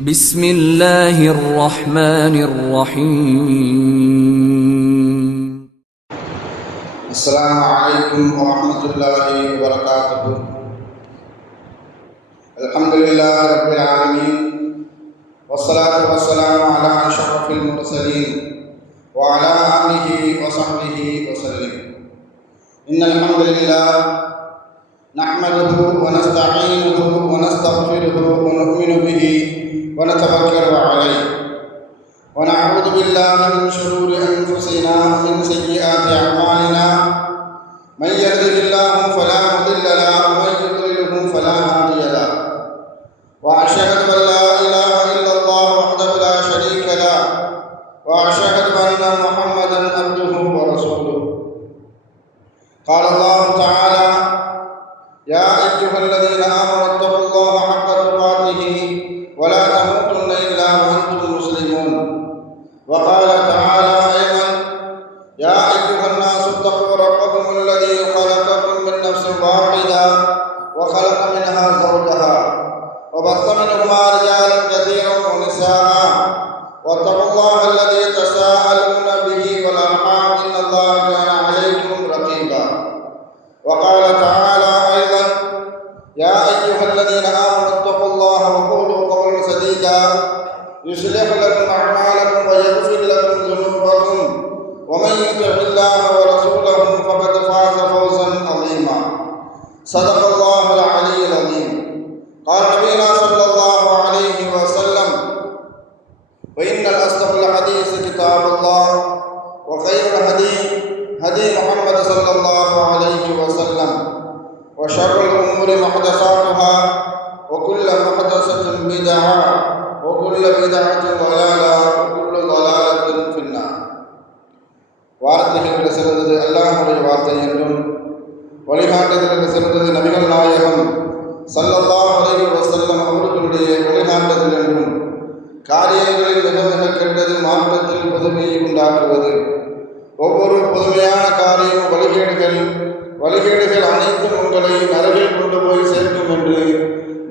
بسم الله الرحمن الرحيم. السلام عليكم ورحمة الله وبركاته. الحمد لله رب العالمين، والصلاة والسلام على أشرف المرسلين وعلى آله وصحبه وسلم. إن الحمد لله نحمده ونستعينه ونستغفره ونؤمن به ونتوكل عليه، ونعوذ بالله من شرور أنفسنا ومن سيئات أعمالنا. من يهده الله فلا مضل له ومن يضلله فلا هادي له، وأشهد أن لا إله إلا الله وحده لا شريك له، وأشهد أن محمدا عبده ورسوله. قال الله تعالى: يا أيها الذين آمنوا اتقوا الله حق تقاته ولا تموتن إلا وأنتم مسلمون. وقال تعالى أيضا: يا أيها الناس اتقوا ربكم الذي خلقكم من نفس واحدة وخلق منها زوجها وبث منهما رجالا كثيرا ونساء، واتقوا الله الذي تساءلون به والأرحام إن الله كان عليكم رقيبا. وقال تعالى أيضا: يا أيها الذين آمنوا اتقوا الله وقولوا قولا سديدا يصلح لكم أعمالكم ويغفر لكم ذنوبكم، ومن يطع الله ورسوله فقد فاز فوزا عظيما. صدق الله العلي العظيم. قال نبينا صلى الله عليه وسلم: وإن الأصدق الحديث كتاب الله، وخير الهدي هدي محمد صلى الله عليه وسلم، وشر الأمور محدثاتها، وكل محدثة بدعة، وكل بدعة ضلالة، وكل ضلالة في النار. வார்த்தைகளுக்கு சிறந்தது அல்லாஹ்வுடைய வார்த்தை என்றும், வழிகாட்டுதலுக்கு சிறந்தது நபிகள் நாயகம் ஸல்லல்லாஹு அலைஹி வஸல்லம் அவர்களுடைய வழிகாட்டுதல் என்றும், காரியங்களில் மிக மிக கெட்டது மார்க்கத்தில் புதுமையை உண்டாக்குவது, ஒவ்வொரு புதுமையான காரியம் வழிகேடுகள் அனைத்தும் உங்களை நரகில் கொண்டு போய் சேர்க்கும் என்று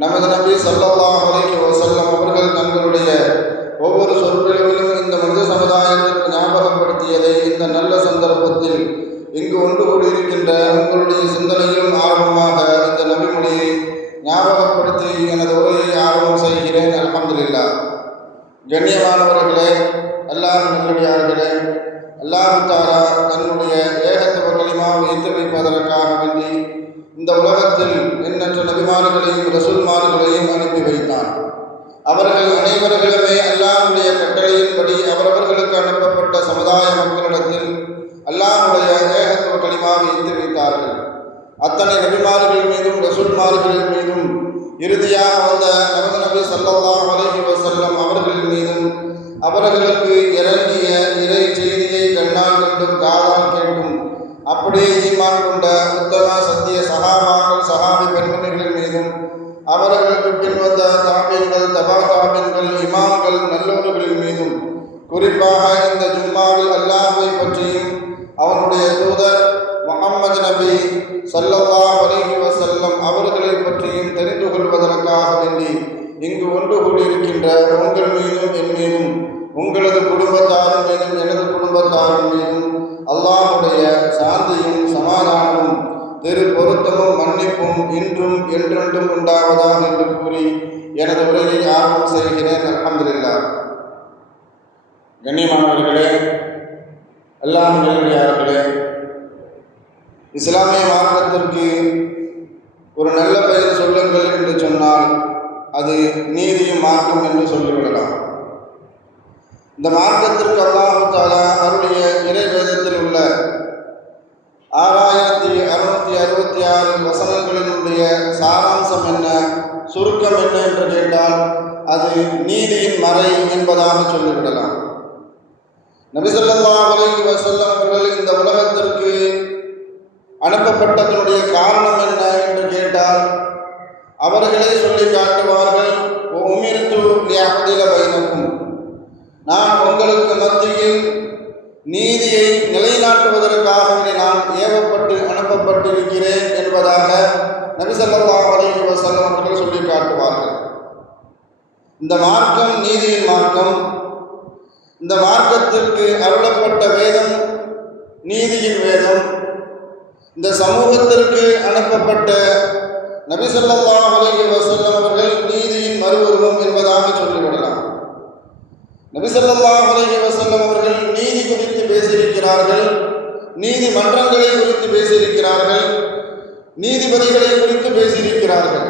நமது நபி ஸல்லல்லாஹு அலைஹி வஸல்லம் அவர்கள் தங்களுடைய ஒவ்வொரு சொற்களிலும் இந்த மனித சமுதாயத்திற்கு ஞாபகப்படுத்தியதை இந்த நல்ல சந்தர்ப்பத்தில் இங்கு ஒன்று கூடியிருக்கின்ற உங்களுடைய சிந்தனையிலும் ஆர்வமாக இந்த நபிமொழியை ஞாபகப்படுத்தி எனது உரையை ஆர்வம் செய்கிறேன். அல்ஹம்துலில்லாஹ். கண்ணியமானவர்களே, அல்லாஹ் நல்லடியார்களே, அல்லாஹ் தஆலா தன்னுடைய ஏகத்துவ கலிமாவை எத்தி வைப்பதற்காக வேண்டி இந்த உலகத்தில் எண்ணற்ற நபிமார்களையும் ரசூல்மார்களையும் அனுப்பி வைத்தான். அவர்கள் அனைவர்களுமே அல்லாஹ்வுடைய கட்டளையின்படி அவரவர்களுக்கு அனுப்பப்பட்ட சமுதாய மக்களிடத்தில் அல்லாஹ்வுடைய ஏகத்துவ கலிமாவை எத்தி வைத்தார்கள். அத்தனை நபிமார்கள் மீதும் ரசூல்மார்கள் மீதும் இறுதியாக வந்த நமது நபி ஸல்லல்லாஹு அலைஹி வஸல்லம் அவர்கள் மீதும் அவர்களுக்கு இறங்கிய இறை செய்தியை கண்ணால் கண்டும் காதால் கேட்டும் அப்படியே ஈமான் கொண்ட உத்தம சத்திய சஹாபாக்கள் சஹாபி பெண்மணிகள் மீதும் அவர்களுக்கு பின்வந்த தாபீன்கள் தபா தாபீன்கள் இமாம்கள் நல்லோர்கள் மீதும் குறிப்பாக இந்த ஜும்மாவில் அல்லாஹ்வை பற்றியும் அவனுடைய தூதர் முஹம்மது நபி ஸல்லல்லாஹு அலைஹி வஸல்லம் அவர்களை பற்றியும் தெரிந்து கொள்வதற்காக வேண்டி இங்கு ஒன்று கூடியிருக்கின்ற உங்கள் மீதும் என் மீதும் உங்களது குடும்பத்தாரின் மீதும் எனது குடும்பத்தாரின் மீதும் அல்லாஹ்வுடைய சாந்தியும் சமாதானமும் திரு பொருத்தமும் மன்னிப்பும் இன்றும் என்றென்றும் உண்டாவதாக என்று கூறி எனது உரையை ஆரம்பம் செய்கிறேன். அல்ஹம்துலில்லாஹ். கண்ணியமானவர்களே, அல்லாஹ் நல்லடியார்களே, இஸ்லாமிய மார்க்கத்திற்கு ஒரு நல்ல பெயர் சொல்லுங்கள் என்று சொன்னால் அது நீதியும் மார்க்கம் என்று சொல்லிவிடலாம். இந்த மார்க்கத்திற்கு அல்லாஹ் தஆலா அவருடைய இறை வேதத்தில் உள்ள 6666 வசனங்களினுடைய சாராம்சம் என்ன, சுருக்கம் என்ன என்று கேட்டால் அது நீதியின் மறை என்பதாக சொல்லிவிடலாம். நபி ஸல்லல்லாஹு அலைஹி வஸல்லம் அவர்கள் இந்த உலகத்திற்கு அனுப்பப்பட்டதனுடைய காரணம் என்ன என்று கேட்டால் அவர்களே சொல்லி காட்டுவார்கள்: உமிர்து லிஅஅதில பைனக்கும், நான் உங்களுக்கு மத்தியில் நீதியை நிலைநாட்டுவதற்காகவே நான் ஏவப்பட்டு அனுப்பப்பட்டிருக்கிறேன் என்பதாக நபி ஸல்லல்லாஹு அலைஹி வஸல்லம் அவர்கள் சொல்லி காட்டுவார்கள். இந்த மார்க்கம் நீதியின் மார்க்கம். இந்த மார்க்கத்திற்கு அருளப்பட்ட வேதம் நீதியின் வேதம். இந்த சமூகத்திற்கு அனுப்பப்பட்ட நபி ஸல்லல்லாஹு அலைஹி வஸல்லம் அவர்கள் நீதியின் மறுவுருவம் என்பதாக சொல்லிவிடலாம். நபி ஸல்லல்லாஹு அலைஹி வஸல்லம் அவர்கள் நீதி குறித்து பேசியிருக்கிறார்கள், நீதிமன்றங்களை குறித்து பேசியிருக்கிறார்கள், நீதிபதிகளை குறித்து பேசியிருக்கிறார்கள்.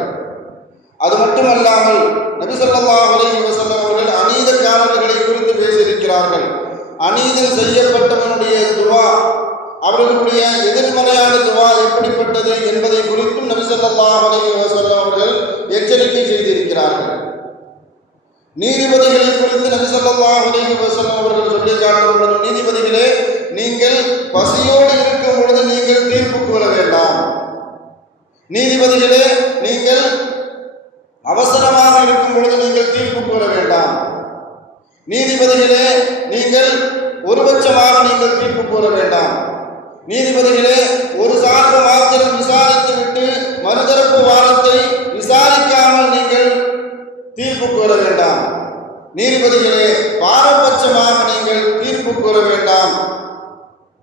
அது மட்டுமல்லாமல் நபி ஸல்லல்லாஹு அலைஹி வஸல்லம் அவர்கள் அநீதக்காரர்களை குறித்து பேசியிருக்கிறார்கள். அநீதம் செய்யப்பட்டவனுடைய துவா, அவர்களுடைய எதிர்மறையான துவா எப்படிப்பட்டது என்பதை குறித்தும் நபி ஸல்லல்லாஹு அலைஹி வஸல்லம் அவர்கள் எச்சரிக்கை செய்திருக்கிறார்கள். நீதிபதிகளை குறித்து நபி ஸல்லல்லாஹு அலைஹி வஸல்லம் அவர்கள் சொல்லி காட்டுவது, நீதிபதிகளே, நீங்கள் பசியோடு இருக்கும் பொழுது நீங்கள் தீர்ப்பு கூற வேண்டாம். நீதிபதிகளே, நீங்கள் அவசரமாக இருக்கும் பொழுது நீங்கள் தீர்ப்பு கூற வேண்டாம். நீதிபதிகளே, நீங்கள் ஒருபட்சமாக நீங்கள் தீர்ப்பு கூற வேண்டாம். நீதிபதிகளே, ஒரு சார்பு மாத்திரம் விசாரித்துவிட்டு மறுதரப்பு வாதத்தை விசாரிக்காமல் நீங்கள் தீர்ப்பு கூற வேண்டாம். நீதிபதிகளே, பாரபட்சமாக நீங்கள் தீர்ப்பு கூற வேண்டாம்.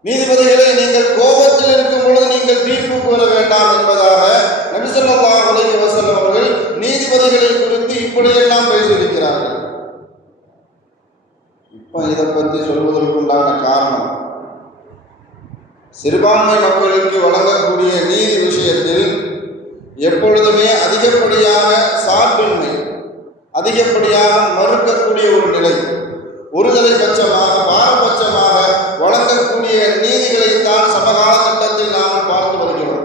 நீதிபதிகளே, நீங்கள் கோபத்தில் இருக்கும் பொழுது நீங்கள் தீர்ப்பு கூற வேண்டாம் என்பதாக நபி ஸல்லல்லாஹு அலைஹி வஸல்லம் அவர்கள் நீதிபதிகளை குறித்து இப்படியெல்லாம் பேசியிருக்கிறார்கள். இப்போ இதை பற்றி சொல்வதற்குண்டான காரணம், சிறுபான்மை மக்களுக்கு வழங்கக்கூடிய நீதி விஷயத்தில் எப்பொழுதுமே அதிகப்படியாக சார்பின்மை, அதிகப்படியாக மறுக்கக்கூடிய ஒரு நிலை, ஒருதலை பட்சமாக பாரபட்சமாக வழங்கக்கூடிய நீதிகளைத்தான் சமகால கட்டத்தில் நாம் பார்த்து வருகிறோம்.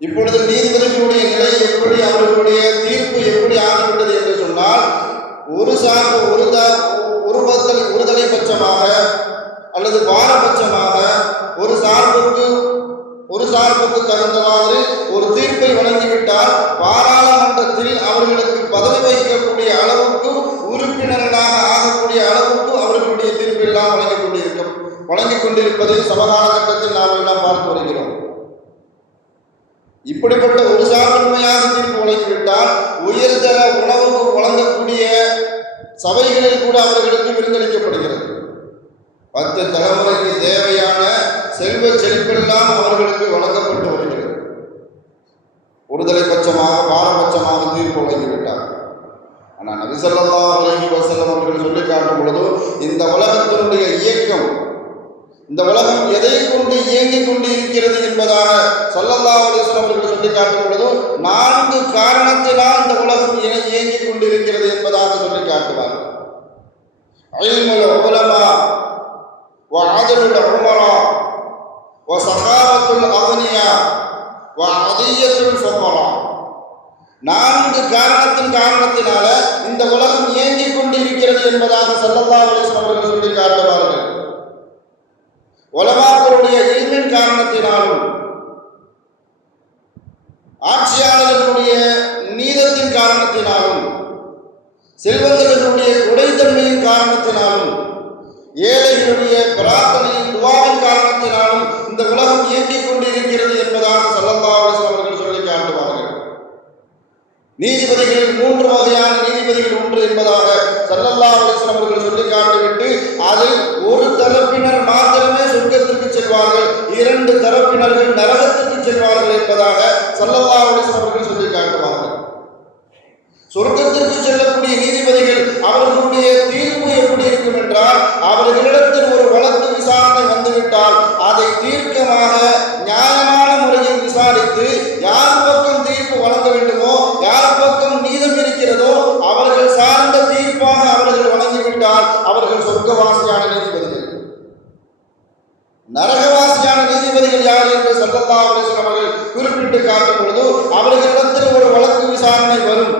இப்பொழுது நீதிபதிகளுடைய நிலை எப்படி, அவர்களுடைய தீர்ப்பு எப்படி ஆகிவிட்டது என்று சொன்னால், ஒரு சார்பு ஒருதலை பட்சமாக அல்லது பாரபட்சமாக ஒரு சார்புக்கு தகுந்த மாதிரி ஒரு தீர்ப்பை வழங்கிவிட்டால் பாராளுமன்றத்தில் அவர்களுக்கு பதவி வகிக்கக்கூடிய அளவுக்கு, உறுப்பினர்களாக ஆகக்கூடிய அளவுக்கு அவர்களுடைய தீர்ப்பெல்லாம் வழங்கிக் கொண்டிருப்பதை சமகால கட்டத்தில் நாம் எல்லாம் பார்த்து வருகிறோம். இப்படிப்பட்ட ஒரு சார்பின்மையாக தீர்ப்பு வழங்கிவிட்டால் உயர்தர உணவு வழங்கக்கூடிய சபைகளில் கூட அவர்களுக்கு விருந்தளிக்கப்படுகிறது. 10 தலைமுறைக்கு தேவையான செல்வ செழிப்பெல்லாம் அவர்களுக்கு வழங்கப்பட்டு வருகிறது. ஒருதலை பட்சமாக பாரபட்சமாக தீர்ப்பு வழங்கிவிட்டார். ஆனால் நபி ஸல்லல்லாஹு அலைஹி வஸல்லம் அவர்கள் சொல்லி காட்டும் பொழுது, இந்த உலகத்தினுடைய இயக்கம், இந்த உலகம் எதை கொண்டு இயங்கிக் கொண்டு இருக்கிறது என்பதாக ஸல்லல்லாஹு அலைஹி வஸல்லம் அவர்கள் சொல்லி காட்டும் பொழுது 4 காரணத்தினால் இந்த உலகம் இயங்கிக் கொண்டிருக்கிறது என்பதாக சொல்லி காட்டுவார்கள். இல்முல் உலமா வஅதலுல் உமரா வஸகாவத்துல் அக்னியா வஅதியத்துல் ஃபுகரா. 4 காரணத்தினால இந்த உலகம் இயங்கிக் கொண்டு இருக்கிறது என்பதாக ஸல்லல்லாஹு அலைஹி வஸல்லம் அவர்கள் சொல்லி காட்டுவார்கள். உலமாக்களுடைய இல்மின் காரணத்தினாலும், ஆட்சியாளர்களுடைய நீதத்தின் காரணத்தினாலும், செல்வந்தர்களுடைய கொடைத்தன்மையின் காரணத்தினாலும், ஏழைகளுடைய பிரார்த்தனையின் துவாவின் காரணத்தினாலும் இந்த உலகம் இயங்கிக் கொண்டிருக்கிறது என்பதாக ஸல்லல்லாஹு அலைஹி வஸல்லம் அவர்கள் சொல்லி காட்டுவார்கள். நீதிபதிகளில் 3 வகையான நீதிபதிகள் உண்டு என்பதாக ஸல்லல்லாஹு அலைஹி வஸல்லம் அவர்கள் சொல்லி காட்டிவிட்டு, அதில் ஒரு தரப்பினர் மாத்திரமே சொர்க்கத்திற்கு செல்வார்கள், 2 தரப்பினர்கள் நரகத்திற்கு செல்வார்கள் என்பதாக ஸல்லல்லாஹு அலைஹி வஸல்லம் அவர்கள் சொல்லி காட்டுவார்கள். சொர்க்கத்திற்கு செல்லக்கூடிய நீதிபதிகள் அவர்களுடைய தீர்ப்பு எப்படி இருக்கும் என்றால், அவர்களிடத்தில் ஒரு வழக்கு விசாரணை வந்துவிட்டால் அதை தீர்க்கமாக நியாயமான முறையில் விசாரித்து யார் பக்கம் தீர்ப்பு வழங்க வேண்டுமோ, யார் பக்கம் நீதம் இருக்கிறதோ அவர்கள் சார்ந்த தீர்ப்பாக அவர்கள் வழங்கிவிட்டால் அவர்கள் சொர்க்கவாசியான நீதிபதிகள். நரகவாசியான நீதிபதிகள் யார் என்று ஸல்லல்லாஹு அலைஹி வஸல்லம் அவர்கள் குறிப்பிட்டு காட்டும் பொழுது, அவர்களிடத்தில் ஒரு வழக்கு விசாரணை வரும்,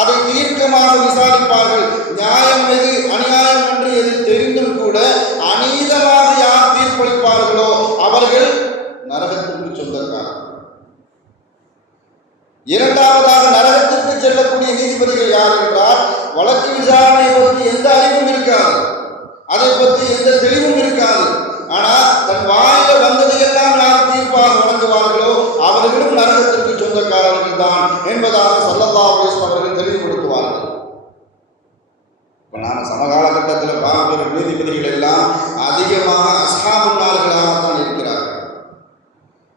அதை தீர்க்கமாக விசாரிப்பார்கள். நியாயம் எது, அநியாயம் என்று எது தெரிந்தும் கூட அநீதமாக யார் தீர்ப்பளிப்பார்களோ அவர்கள் நரகத்திற்கு சொந்தக்காரர். இரண்டாவதாக நரகத்திற்கு செல்லக்கூடிய நீதிபதிகள் யார் என்றால், வழக்கு விசாரணை பற்றி எந்த அறிவும் இருக்காது, அதை பற்றி எந்த தெளிவும் இருக்காது. ஆனால் தன் வாயில வந்ததையெல்லாம் யார் தீர்ப்பாக வழங்குவார்களோ அவர்களும் நரகத்திற்கு சொந்தக்காரர்கள் தான் என்பதாக ஸல்லல்லாஹு அலைஹி வஸல்லம் அவர்கள் தெளிவுபடுத்துவார்கள். இப்போ நாம் சமகாலகட்டத்தில் பார்க்கிற நீதிபதிகள் எல்லாம் அதிகமாக அஸ்ஹாபுன்னார்களாகத்தான் இருக்கிறார்கள்.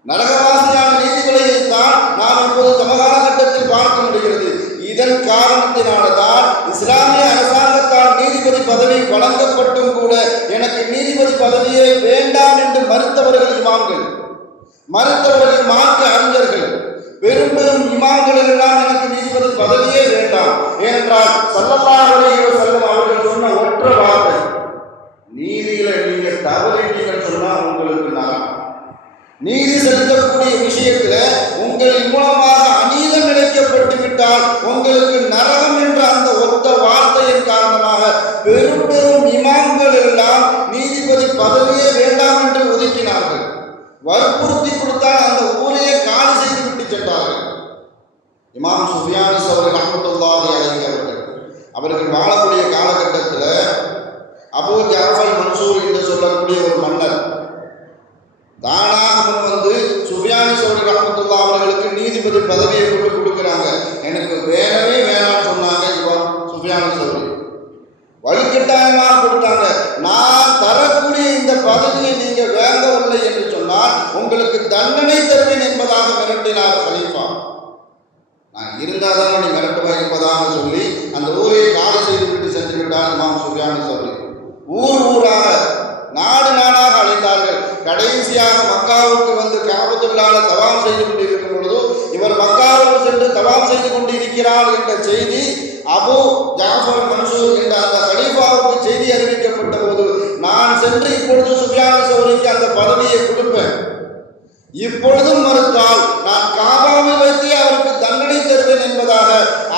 நரகவாசியான நீதிபதிகளைத்தான் நாம் இப்போது சமகாலகட்டத்தில் பார்க்க முடிகிறது. இதன் காரணத்தினால்தான் இஸ்லாமிய அரசாங்கத்தால் நீதிபதி பதவி வழங்கப்பட்டும் கூட எனக்கு நீதிபதி பதவியே வேண்டாம் என்று மறுத்தவர்கள் இமாம்கள், மறுத்தவர்கள் மார்க்க அறிஞர்கள், பெரும் பெரும் இமாம்கள் எல்லாம் எனக்கு நீதிபதி பதவியே வேண்டாம். ஏனென்றால் ஸல்லல்லாஹு அலைஹி வஸல்லம் அவர்கள் சொன்ன ஒற்றை வார்த்தை, நீதியில நீங்க தவறிட்டீங்கன்னு சொன்னா உங்களுக்கு நரகம். நீதி செலுத்தக்கூடிய விஷயத்துல உங்களின் மூலமாக அநீதம் இழைக்கப்பட்டு விட்டால் உங்களுக்கு நரகம் என்ற அந்த ஒத்த வார்த்தையின் காரணமாக பெரும் பெரும் இமாம்கள் எல்லாம் நீதிபதி பதவியே வேண்டாம் என்று ஒதுக்கினார்கள். வற்புறுத்தி கொடுத்தால் அந்த ஊரையே காலி செய்து விட்டு சென்றார்கள். இமாம் சுஃபியான் ஸௌரி ரஹ்மத்துல்லாஹி அலைஹி அவர்கள் வாழக்கூடிய காலகட்டத்தில் அபூ ஜஅஃபர் மன்சூர் என்று சொல்லக்கூடிய ஒரு மன்னர் தானாக முன் வந்து சுஃபியான் ஸௌரி ரஹ்மத்துல்லாஹி அவர்களுக்கு நீதிபதி பதவியை கொண்டு கொடுக்குறாங்க. எனக்கு வேணவே வேணாம்னு சொன்னாங்க. இவன் சுஃபியான் ஸௌரி வலுக்கட்டாயமாக கொடுத்தாங்க. நான் தரக்கூடிய இந்த பதவியை நீங்க வேண்டவில்லை என்று சொன்னால் உங்களுக்கு தண்டனை தருவேன் என்பதாக மிரட்டினார் கலீஃபா. நான் இருந்தால் தான் நீ மிரட்டுவேன் என்பதாக சொல்லி அந்த ஊரை காலி செய்து விட்டு சென்று விட்டார் இமாம் சுஃபியான் ஸௌரி. ஊர் ஊராக நாடு நாடாக அழைத்தார்கள். கடைசியாக மக்காவுக்கு வந்து காபத்துல்லாஹ் தவாம் செய்து கொண்டு இருக்கும் பொழுது இவர் மக்காவுக்கு சென்று தவாம் செய்து கொண்டு இருக்கிறார் என்ற செய்தி அபூ ஜஅஃபர் மன்சூர் என்ற அந்த கலீஃபாவுக்கு செய்தி அறிவிக்கப்பட்ட போது, நான் சென்று இப்பொழுது சுஃபியான் ஸௌரிக்கு அந்த பதவியை கொடுப்பேன், இப்பொழுதும் மறுத்தால் நான் காபாவில் வைத்தே அவருக்கு தண்டனை தருவேன் என்பதாக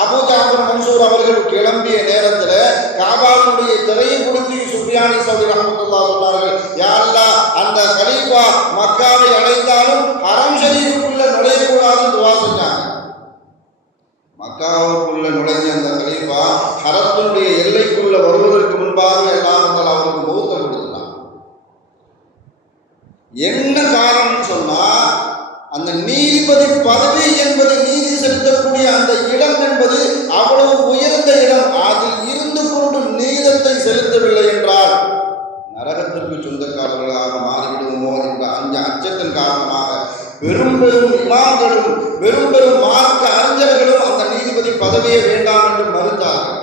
அபூ ஜஅஃபர் மன்சூர் அவர்கள் கிளம்பிய நேரத்தில் காபாவுடைய திரையை கொடுத்து சுஃபியான் ஸௌரி ரஹ்மத்துல்லாஹி சொன்னார்கள், யா அல்லாஹ் அந்த கலீஃபா மக்காவை அடைந்தாலும் ஹரம் ஷரீஃபுக்குள்ள நுழையக்கூடாதுன்னு துவா செஞ்சாங்க. மக்காவுக்குள்ள நுழைஞ்ச அந்த கலீஃபா ஹரத்தினுடைய எல்லைக்குள்ள வருவதற்கு முன்பாக எல்லாம் அவருக்கு மௌத்தை கொடுத்தாங்க. என்ன காரணம் சொன்னா, அந்த நீதிபதி பதவி என்பது நீதி செலுத்தக்கூடிய அந்த இடம் என்பது அவ்வளவு உயர்ந்த இடம். அதில் இருந்து கொண்டு நீதத்தை செலுத்தவில்லை என்றால் நரகத்திற்கு சொந்தக்காரர்களாக மாறிவிடுவோமோ என்ற அந்த அச்சத்தின் காரணமாக பெரும் பெரும் இமாம்களும் பெரும் பெரும் மார்க்க அறிஞர்களும் அந்த நீதிபதி பதவியே வேண்டாம் என்று மறுத்தார்கள்.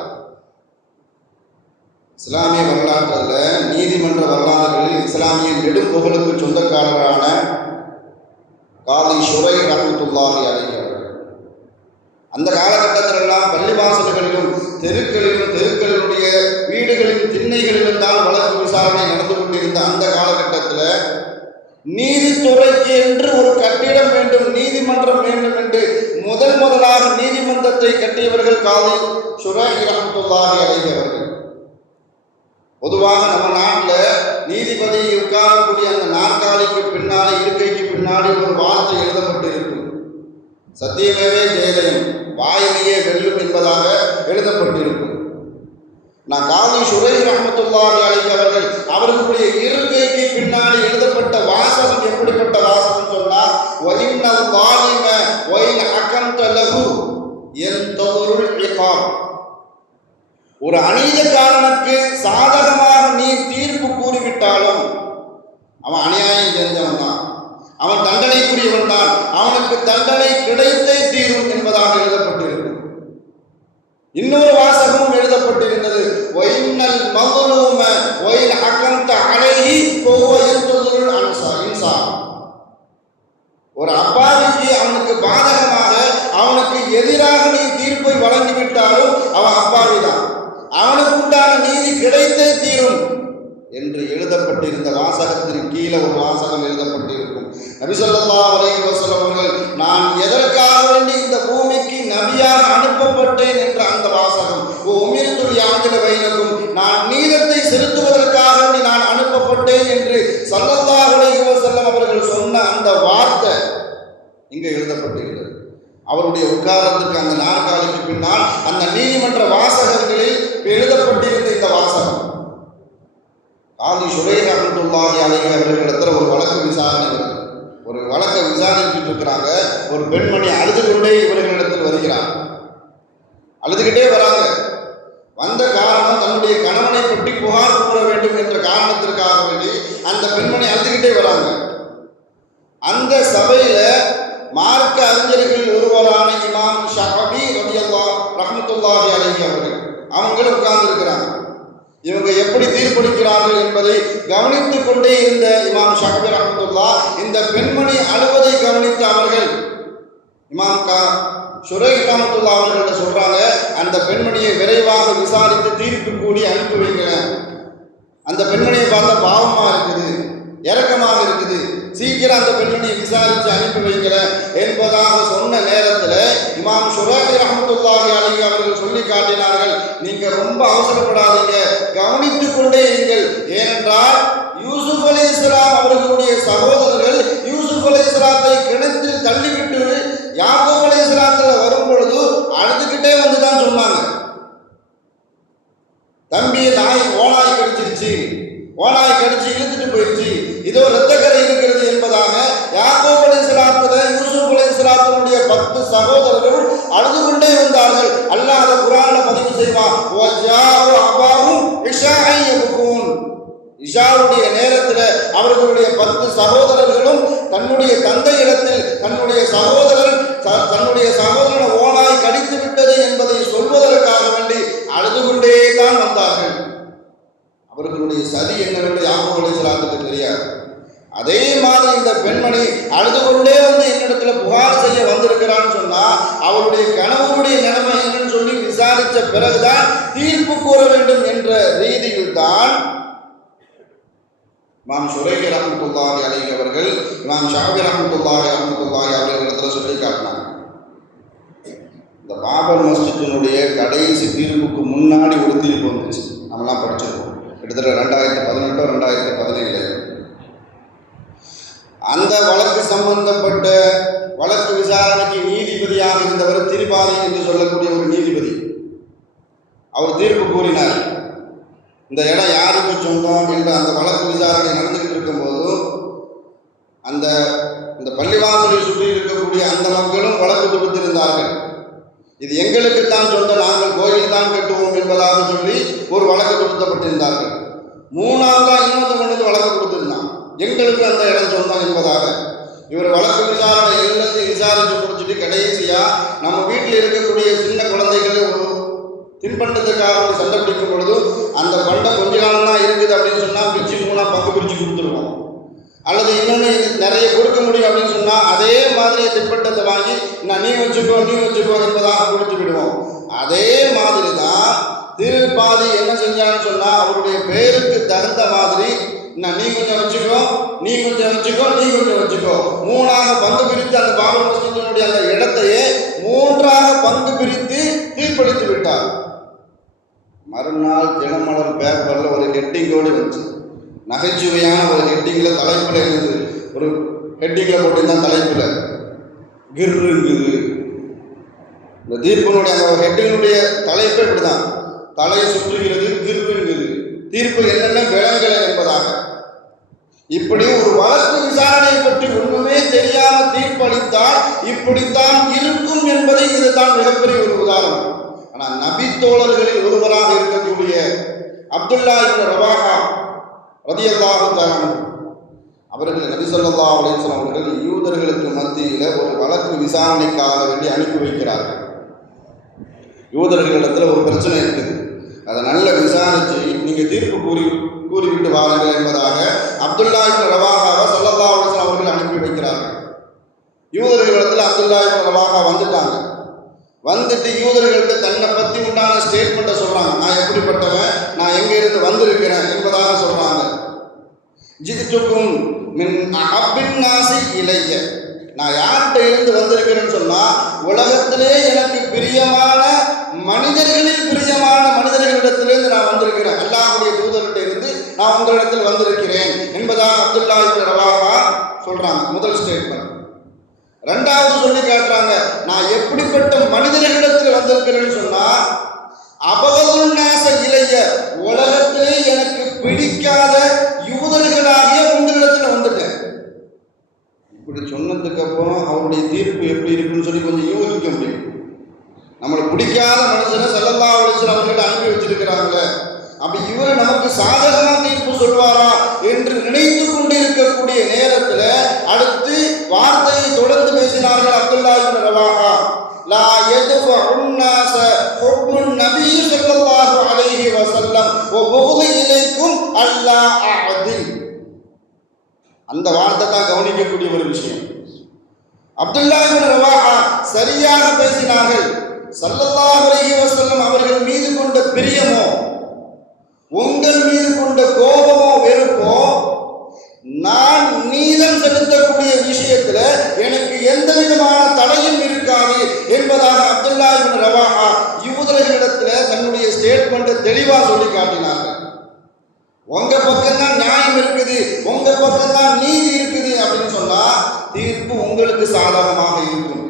இஸ்லாமிய வரலாற்றில் நீதிமன்ற வரலாறுகளில் இஸ்லாமிய நெடும்புகழுக்கு சொந்தக்காரரான காதி ஷுரை ரஹ்மத்துல்லாஹி அலைஹி அவர்கள் அந்த காலகட்டத்திலெல்லாம் பள்ளிவாசல்களிலும் தெருக்களினுடைய வீடுகளின் திண்ணைகளிலும் தான் வழக்கு விசாரணை நடந்து கொண்டிருந்த அந்த காலகட்டத்தில் நீதித்துறைக்கு என்று ஒரு கட்டிடம் வேண்டும், நீதிமன்றம் வேண்டும் என்று முதலாக நீதிமன்றத்தை கட்டியவர்கள் காதி ஷுரை ரஹ்மத்துல்லாஹி அலைஹி அவர்கள். பொதுவாக நம்ம நாட்டில் நீதிபதி உட்காரக்கூடிய அந்த நாற்காலிக்கு பின்னாலே இருக்கைக்கு பின்னாடி ஒரு வார்த்தை எழுதப்பட்டு இருக்கும், சத்தியமேவே ஜெயலயம், வாயிலேயே வெல்லும் என்பதாக எழுதப்பட்டிருக்கும். நான் காதி ஷுரை ரஹ்மத்துல்லாஹி அலைஹி அவர்களுடைய இருக்கைக்கு பின்னாடி எழுதப்பட்ட வாசகம் எப்படிப்பட்ட வாசகம் சொன்னால், வஇன்னல் ஸாலிம வஇன் ஹகம்த லஹு யன்ததுருல் இகாப், ஒரு அநீதிக்காரனுக்கு சாதகமாக நீ தீர்ப்பு கூறிவிட்டாலும் அவன் அநியாயம் செஞ்சவன் தான், அவன் தண்டனைக்குரியவன் தான், அவனுக்கு தண்டனை கிடைத்தே தீரும் என்பதாக எழுதப்பட்டிருக்கும். இன்னொரு வாசகமும் எழுதப்பட்டிருந்தது, வஇன்னல் மظلوم وإن حكمت عليه فهو ينتظر الإنصاف, ஒரு அப்பாவிக்கு அவனுக்கு பாதகமாக அவனுக்கு எதிராக நீ தீர்ப்பை வழங்கிவிட்டாலும் அவன் அப்பாவிதான், அவனுக்கு உண்டான நீதி கிடைத்தே தீரும் என்று எழுதப்பட்டிருந்த வாசகத்தின் கீழே ஒரு வாசகம் எழுதப்பட்டிருக்கும். நபி ஸல்லல்லாஹு அலைஹி வஸல்லம் அவர்கள், நான் எதற்காக வேண்டி இந்த பூமிக்கு நபியாக அனுப்பப்பட்டேன் என்ற அந்த வாசகம், உமிர்து லியஅதில பைனக்கும், நான் நீதத்தை செலுத்துவதற்காக வேண்டி நான் அனுப்பப்பட்டேன் என்று ஸல்லல்லாஹு அலைஹி வஸல்லம் அவர்கள் சொன்ன அந்த வார்த்தை இங்கே எழுதப்பட்டிருக்கிறது. அவருடைய உட்காரத்துக்கு அந்த நாற்காலிக்கு பின்னால் அந்த நீதிமன்ற வாசகங்களில் எழுதப்பட்டிருந்த இந்த வாசகம், காதி ஷுரை ரஹ்மத்துல்லாஹி அலைஹி அவர்களிடத்தில் ஒரு வழக்கு விசாரணை வருது. ஒரு வழக்கை விசாரிச்சுட்டு இருக்கிறாங்க. ஒரு பெண்மணி அழுது கொண்டே இவர்களிடத்தில் வருகிறார். அழுதுகிட்டே வராங்க. வந்த காரணம், தன்னுடைய அந்த சபையில மார்க்க அறிஞர்கள் ஒருவரான இமாம் ஷஃபி ரஹ்மத்துல்லாஹி அலைஹி அவங்களும் உட்கார்ந்து இருக்கிறாங்க. இவங்க எப்படி தீர்ப்பளிக்கிறார்கள் என்பதை கவனித்துக் கொண்டே இருந்த இமாம் ஷஃபி ரஹ்மத்துல்லாஹ் இந்த பெண்மணி அழுவதை கவனித்த அவர்கள் இமாம் ஷுரைஹ் ரஹ்மத்துல்லாஹ் அவர்கள்ட்ட சொல்றாங்க, அந்த பெண்மணியை விரைவாக விசாரித்து தீர்ப்பு கூடி அனுப்பி வைங்க. அந்த பெண்மணியை பார்த்தா பாவமா இருக்குது, இரக்கமாக இருக்குது, சீக்கிரம் அந்த பெண்மணியை விசாரித்து அனுப்பி வைக்கல என்பதாக சொன்ன நேரத்தில் இமாம் ஷுரைஹ் ரஹ்மத்துல்லாஹி அலைஹி அவர்கள் சொல்லி காட்டினார்கள், நீங்க ரொம்ப அவசரப்படாதீங்க, கவனித்துக் கொண்டே இருங்கள். ஏனென்றால் யூசுப் அலைஹிஸ்ஸலாம் அவர்களுடைய சகோதரர்கள் யூசுப் அலைஹிஸ்ஸலாத்தை கிணற்றில் தள்ளிவிட்டு யாக்கூப் அலைஹிஸ்ஸலாத்துல வரும் பொழுது அழுதுகிட்டே வந்துதான் சொன்னாங்க, தம்பி ஓனாய் கடிச்சிருச்சு, ஓனாய் கடிச்சு இழுத்துட்டு போயிடுச்சு, இதோ இரத்தக்கரை இருக்கிறது என்பதாக யாக்கூப் அலைஹிஸ்ஸலாத்துல யூசுப் அலைஹிஸ்ஸலாத்தினுடைய 10 சகோதரர்கள் அழுது கொண்டே வந்தார்கள். அல்லாஹ் அதை குர்ஆன்ல பதிவு செய்வான், இஷாவுடைய நேரத்தில் அவர்களுடைய 10 சகோதரர்களும் தன்னுடைய தந்தை இடத்தில் தன்னுடைய சகோதரனை ஓனாய் கடித்து விட்டது என்பதை சொல்வதற்காக வேண்டி அழுது கொண்டே தான் வந்தார்கள். அவர்களுடைய சதி என்னவென்று யாக்கூப் அலைஹிஸ்ஸலாத்துக்கு தெரியாது. அதே மாதிரி இந்த பெண்மணி அழுது கொண்டே வந்து என்னிடத்துல புகார் செய்ய வந்திருக்கிறான்னு சொன்னா அவருடைய கணவனுடைய நிலைமை என்னன்னு சொல்லி விசாரித்த பிறகுதான் தீர்ப்பு கூற வேண்டும் என்ற ரீதியில் தான் இமாம் ஷுரைஹ் ரஹ்மத்துல்லாஹி அலைஹி அவர்கள் இமாம் ஷாஃபி ரஹ்மத்துல்லாஹி அவர்களிடத்தில் சொல்லி காட்டினாங்க. இந்த பாபர் மஸ்ஜிதினுடைய கடைசி தீர்ப்புக்கு முன்னாடி ஒரு தீர்ப்பு வந்துச்சு, நம்மளாம் படிச்சிருக்கோம், கிட்டத்தட்ட 2018 2017. அந்த வழக்கு சம்பந்தப்பட்ட வழக்கு விசாரணைக்கு நீதிபதியாக இருந்தவர் திரிபாதி என்று சொல்லக்கூடிய ஒரு நீதிபதி. அவர் தீர்ப்பு கூறினார், இந்த இடம் யாருக்கு சொந்தம் என்ற அந்த வழக்கு விசாரணை நடந்துகிட்டு இருக்கும்போது இந்த பள்ளிவாசலை சுற்றி இருக்கக்கூடிய அந்த மக்களும் வழக்கு தொடுத்திருந்தார்கள். இது எங்களுக்கு தான் சொந்தம், நாங்கள் கோயில் தான் கட்டுவோம் என்பதாக சொல்லி ஒரு வழக்கு தொடுத்தப்பட்டிருந்தார்கள். மூணாவதாக இன்னொரு கொண்டு வழக்கு கொடுத்திருந்தான், எங்களுக்கு அந்த இடம் சொந்தம் என்பதாக. இவர் வழக்கு விசாரணை எல்லாத்தையும் விசாரித்து முடிச்சுட்டு கடைசியா நம்ம வீட்டில் இருக்கக்கூடிய சின்ன குழந்தைகள் ஒரு தின்பண்டத்துக்காக சண்டை பிடிக்கும் பொழுது அந்த பண்டம் கொஞ்ச காலம் தான் இருக்குது அப்படின்னு சொன்னால் பிரிச்சு 3 பங்கு பிரித்து கொடுத்துருவோம், அல்லது இன்னொன்று நிறைய கொடுக்க முடியும் அப்படின்னு சொன்னால் அதே மாதிரி தின்பண்டத்தை வாங்கி நீ வச்சுக்கோ என்பதாக கொடுத்து விடுவோம். அதே மாதிரி தான் திருப்பாதி என்ன செஞ்சான்னு சொன்னால் அவருடைய பேருக்கு தகுந்த மாதிரி நீ கொஞ்சம் வச்சுக்கோ, நீ கொஞ்சம் வச்சுக்கோ 3ஆக பங்கு பிரித்து அந்த பாபர் மஸ்ஜிதினுடைய அந்த இடத்தையே 3ஆக பங்கு பிரித்து தீர்ப்பளித்து விட்டார். மறுநாள் தினமலர் பேப்பரில் ஒரு ஹெட்டிங்கோடு வந்துச்சு, நகைச்சுவையான ஒரு ஹெட்டிங்கில் தலைப்பில் இருந்தது, ஒரு ஹெட்டிங்கில் போட்டிருந்தான் தலைப்பில் கிர்ருங்குது. இந்த தீர்ப்பினுடைய அந்த ஹெட்டிங்கினுடைய தலைப்பே இப்படி தான், தலை சுற்றுகிறது, கிர்ருங்குது, தீர்ப்பு என்னென்ன விளங்கலை என்பதாக. இப்படி ஒரு வழக்கு விசாரணை பற்றி ஒன்றுமே தெரியாமல் தீர்ப்பளித்தால் இப்படித்தான் இருக்கும் என்பதை இதுதான் மிகப்பெரிய ஒரு உதாரணம். ஆனால் நபி தோழர்களில் ஒருவராக இருக்கக்கூடிய அப்துல்லா இப்னு ரவாஹா ரலியல்லாஹு தஆலா அவர்கள் நபி ஸல்லல்லாஹு அலைஹி வஸல்லம் அவர்கள் யூதர்களுக்கு மத்தியில் ஒரு வழக்கு விசாரணைக்காக வேண்டி அனுப்பி வைக்கிறார்கள். யூதர்களிடத்தில் ஒரு பிரச்சனை இருக்குது, அதை நல்ல விசாரித்து நீங்கள் தீர்ப்பு கூறிவிட்டு வாருங்கள் என்பதாக அப்துல்லா இப்னு ரவாஹாவை ஸல்லல்லாஹு அலைஹி வஸல்லம் அவர்கள் அனுப்பி வைக்கிறார்கள். யூதர்களிடத்தில் அப்துல்லா இப்னு ரவாஹா வந்துட்டாங்க. வந்துட்டு யூதர்கள்ட்ட தன்னை பற்றி உண்டான ஸ்டேட்மெண்ட்டை சொல்கிறாங்க, நான் எப்படிப்பட்டவன், நான் எங்கேருந்து வந்திருக்கிறேன் என்பதாக சொல்கிறாங்க. ஜிதுக்கும் மின் அஹப்பின் நாசி இலைய, நான் யார்கிட்ட இருந்து வந்திருக்கிறேன்னு சொன்னால் உலகத்திலே எனக்கு பிரியமான மனிதர்களிடத்திலிருந்து நான் வந்திருக்கிறேன், அல்லாஹ்வுடைய தூதர்கிட்ட இருந்து நான் உங்களிடத்தில் வந்திருக்கிறேன் என்பதாக அப்துல்லா இப்னு ரவாஹா சொல்கிறாங்க. முதல் ஸ்டேட்மெண்ட். ரெண்டாவது சொல்லி காட்டுறாங்க, நான் எப்படிப்பட்ட மனிதர்களிடத்தில் வந்திருக்கிறேன்னு சொன்னா அபகதுல் நாச இலைய, உலகத்திலே எனக்கு பிடிக்காத யூதர்களாகிய உங்களிடத்தில் வந்துட்டேன். இப்படி சொன்னதுக்கு அப்புறம் அவருடைய தீர்ப்பு எப்படி இருக்குன்னு சொல்லி கொஞ்சம் யூகிக்க முடியும். நம்மளை பிடிக்காத மனுஷனை ஸல்லல்லாஹு அலைஹி வஸல்லம் அவர்கள் அனுப்பி வச்சிருக்கிறாங்களே, அப்படி இவர் நமக்கு சாதகமாக தீர்ப்பு சொல்வாரா என்று நினைத்து கொண்டு இருக்கக்கூடிய நேரத்தில் அடுத்து வார்த்தையை தொடர்ந்து பேசினார்கள் அப்துல்லா இப்னு ரவாஹா. லா யதுஃபுன் நாஸ ஹுப்புன் நபி ஸல்லல்லாஹு அலைஹி வஸல்லம் வ புகுது இலைக்கும் அல்லா அஅதில். அந்த வார்த்தை தான் கவனிக்கக்கூடிய ஒரு விஷயம். அப்துல்லா இப்னு ரவாஹா சரியாக பேசினார்கள். ஸல்லல்லாஹு அலைஹி வஸல்லம் அவர்கள் மீது கொண்ட பிரியமோ, உங்கள் மீது கொண்ட கோபமோ வெறுப்போ, நான் நீதம் செலுத்தக்கூடிய விஷயத்துல எனக்கு எந்த விதமான தடையும் இருக்காது என்பதாக அப்துல்லா இப்னு ரவாஹா யூதர்களிடத்துல தன்னுடைய ஸ்டேட்மெண்ட்டை தெளிவா சொல்லி காட்டினார்கள். உங்க பக்கம் தான் நியாயம் இருக்குது, உங்க பக்கம் தான் நீதி இருக்குது அப்படின்னு சொன்னா தீர்ப்பு உங்களுக்கு சாதகமாக இருக்கும்.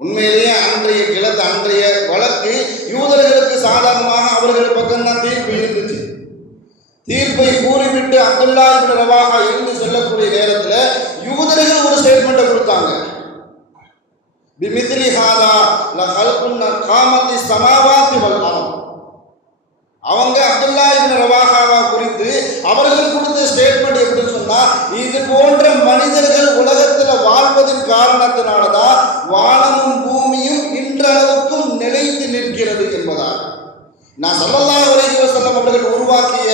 உண்மையிலேயே அன்றைய வழக்கு யூதர்களுக்கு சாதகமாக அவர்கள் பக்கம் தான் தீர்ப்பு இருந்துச்சு. தீர்ப்பை கூறிவிட்டு அப்துல்லா இப்னு ரவாஹா எழுந்து செல்லக்கூடிய நேரத்தில் யூதர்கள் ஒரு ஸ்டேட்மெண்ட்டை கொடுத்தாங்க. பிமித்லி ஹாதா லஹல்குன் காமத்தி ஸமாவாத்தி வல் அர்த். அவங்க அப்துல்லா இப்னு ரவாஹாவை குறித்து அவர்கள் கொடுத்த ஸ்டேட்மெண்ட் எப்படின்னு சொன்னா, இது போன்ற மனிதர்கள் உலகத்தில் வாழ்வதன் காரணத்தினாலதான் வானமும் பூமியும் இன்றளவுக்கும் நிலைத்து நிற்கிறது என்பதாக. நான் ஸல்லல்லாஹு அலைஹி வஸல்லம் அவர்கள் உருவாக்கிய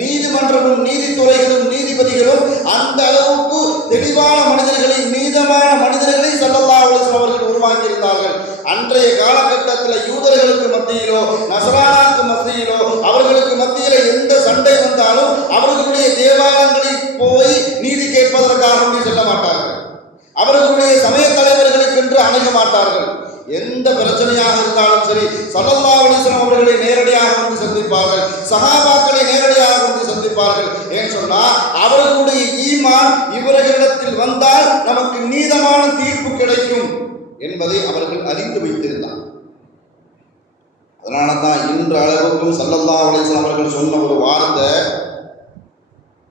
நீதிமன்றமும் நீதித்துறைகளும் நீதிபதிகளும் அந்த அளவுக்கு தெளிவான மனிதர்களை, நீதமான மனிதர்களை ஸல்லல்லாஹு அலைஹி வஸல்லம் அவர்கள் உருவாக்கியிருந்தார்கள். அன்றைய காலகட்டத்தில் யூதர்களுக்கு மத்தியிலோ நஸ்ரானாக்கு மத்தியிலோ அவர்களுக்கு மத்தியில எந்த சண்டை வந்தாலும் அவர்களுடைய தேவாலயங்களில் போய் நீதி கேட்பதற்காக செல்ல மாட்டார்கள். அவர்களுடைய சமய தலைவர்களுக்கென்று அணுக மாட்டார்கள். எந்த பிரச்சனையாக இருந்தாலும் சரி ஸல்லல்லாஹு அலைஹி வஸல்லம் அவர்களை நேரடியாக வந்து சந்திப்பார்கள், சஹாபாக்களை நேரடியாக வந்து சந்திப்பார்கள். ஏன் சொன்னா அவர்களுடைய ஈமான் இவர்களிடத்தில் வந்தால் நமக்கு நீதமான தீர்ப்பு கிடைக்கும் என்பதை அவர்கள் அறிந்து வைத்திருந்தார். அதனால தான் இன்று அளவுக்கும் ஸல்லல்லாஹு அலைஹி வஸல்லம் அவர்கள் சொன்ன ஒரு வார்த்தை,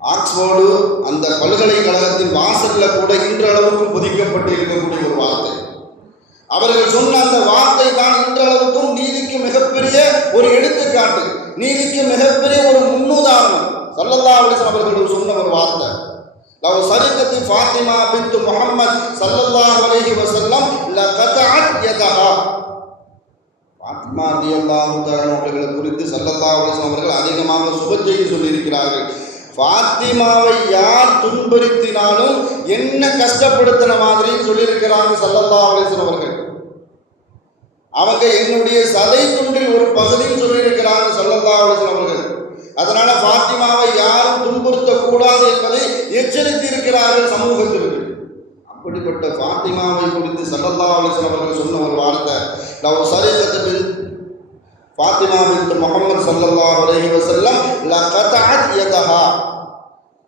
ஆக்ஸ்போர்டு அந்த பல்கலைக்கழகத்தின் வாசல்ல கூட இன்று அளவுக்கும் பொதிக்கப்பட்டு இருக்கக்கூடிய ஒரு வார்த்தை. அவர்கள் சொன்ன அந்த வார்த்தை தான் இன்றளவுக்கும் நீதிக்கு மிகப்பெரிய ஒரு எடுத்துக்காட்டு, நீதிக்கு மிகப்பெரிய ஒரு முன்னுதாரணம். ஸல்லல்லாஹு அலைஹி வஸல்லம் அவர்கள் சொன்ன ஒரு வார்த்தை, லவ் சரிகத் ஃபாத்திமா பின்த் முஹம்மத் ஸல்லல்லாஹு அலைஹி வஸல்லம் லகதஅத் யதஹா. ஃபாத்திமா ரலியல்லாஹு தஆலா அவர்களை குறித்து ஸல்லல்லாஹு அலைஹி வஸல்லம் அவர்கள் அதிகமாக சுப செய்தி சொல்லியிருக்கிறார்கள். ஃபாத்திமாவை யார் துன்புறுத்தினாலும் என்ன கஷ்டப்படுத்தின மாதிரி சொல்லியிருக்கிறாங்க ஸல்லல்லாஹு அலைஹி வஸல்லம் அவர்கள். அவங்க என்னுடைய சதை துண்டில் ஒரு பகுதியும் சொல்லியிருக்கிறாங்க ஸல்லல்லாஹு அலைஹி வஸல்லம் அவர்கள். அதனால ஃபாத்திமாவை யாரும் துன்புறுத்தக்கூடாது என்பதை எச்சரித்து இருக்கிறார்கள் சமூகத்திற்கு. அப்படிப்பட்ட ஃபாத்திமாவை குறித்து ஸல்லல்லாஹு அலைஹி வஸல்லம் அவர்கள் சொன்ன ஒரு வார்த்தை, லவ் சரிகத் பின்த் ஃபாத்திமா பின்த் முஹம்மது ஸல்லல்லாஹு அலைஹி வஸல்லம் லகதஅத் யதஹா.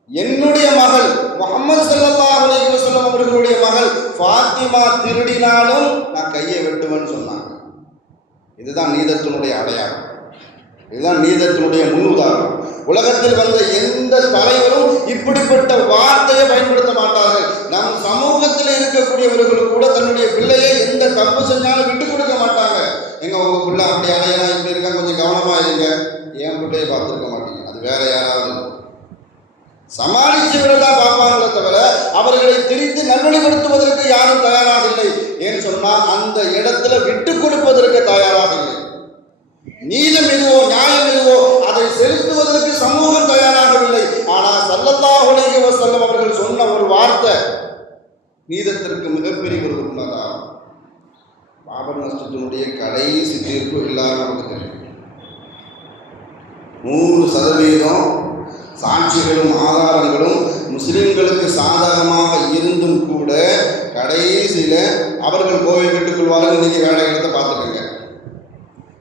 என்னுடைய மகள் முஹம்மது ஸல்லல்லாஹு அலைஹி வஸல்லம் அவர்களுடைய மகள் ஃபாத்திமா திருடினாலும் நான் கையை வெட்டுவேன்னு சொன்னாங்க. இதுதான் நீதத்தினுடைய அடையாளம், இதுதான் நீதத்தினுடைய முன்னுதாரணம். உலகத்தில் வந்த எந்த தலைவரும் இப்படிப்பட்ட வார்த்தையை பயன்படுத்த மாட்டார்கள். நம் சமூகத்தில் இருக்கக்கூடியவர்கள் கூட தன்னுடைய பிள்ளையை எந்த தப்பு செஞ்சாலும் விட்டு கொடுக்க மாட்டாங்க. எங்க உங்க பிள்ளை அப்படி அடையா இப்படி இருக்கா, கொஞ்சம் கவனமா இருங்க. என் பிள்ளையை பார்த்துருக்க மாட்டீங்க, அது வேற யாராவது சமாளித்து விடதான் பார்ப்பாங்களே தவிர அவர்களை திரித்து நல்வழிப்படுத்துவதற்கு யாரும் தயாராக இல்லை. ஏன்னு சொன்னா அந்த இடத்துல விட்டு கொடுப்பதற்கு தயாராக இல்லை. நீதம் எதுவோ நியாயம் எதுவோ அதை செலுத்துவதற்கு சமூகம் தயாராகவில்லை. ஆனால் ஸல்லல்லாஹு அலைஹி வஸல்லம் அவர்கள் சொன்ன ஒரு வார்த்தை நீதத்திற்கு மிகப்பெரிய ஒரு உன்னதாகும். பாபர் மஸ்ஜிதினுடைய கடைசி தீர்ப்பு எல்லாரும் நமக்கு தெரியும். 100% சாட்சிகளும் ஆதாரங்களும் முஸ்லிம்களுக்கு சாதகமாக இருந்தும் கூட கடைசியில் அவர்கள் கோவில் விட்டுக்கொள்வார்கள். நீங்கள் வேலை இடத்தை பார்த்துக்கங்க.